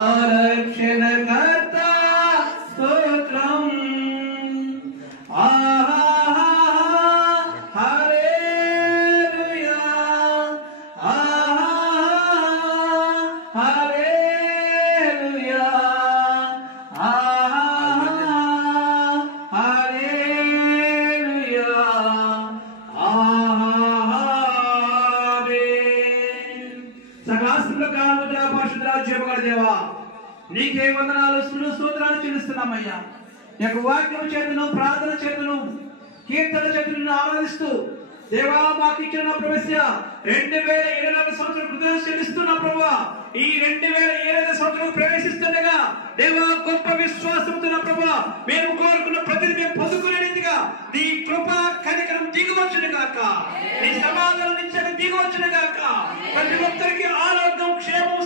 రక్షణకర్త స్తోత్రం. హల్లెలూయా, హల్లెలూయా, హల్లెలూయా, ఆమేన్. సకలాస్తుల కాలముద్ర పరిశుద్ధ జీవగల దేవా, నీకే వందనాలు స్తోత్రాలు చెల్లిస్తున్నామయ్యా. నీకు వాక్యం చేతును, ప్రార్థన చేతును, కీర్తన చేతులను ఆరాధిస్తూ దేవా మాకు ఇచ్చిన ప్రవేశ 2024 సంవత్సరం కృతజ్ఞతలు చెల్లిస్తున్నా ప్రభువా. ఈ 2024 సంవత్సరం ప్రవేశిస్తుండగా దేవా గొప్ప విశ్వాసంతో ప్రభువా మేము కోరుకున్న ప్రతిదీ మేము పొందుకునే రీతిగా నీ కృప కనికరం దిగివచ్చును గాక, నీ సమాధానం ఇచ్చని దిగివచ్చును గాక. ప్రతి ఒక్కరికి ఆరోగ్యం, క్షేమం,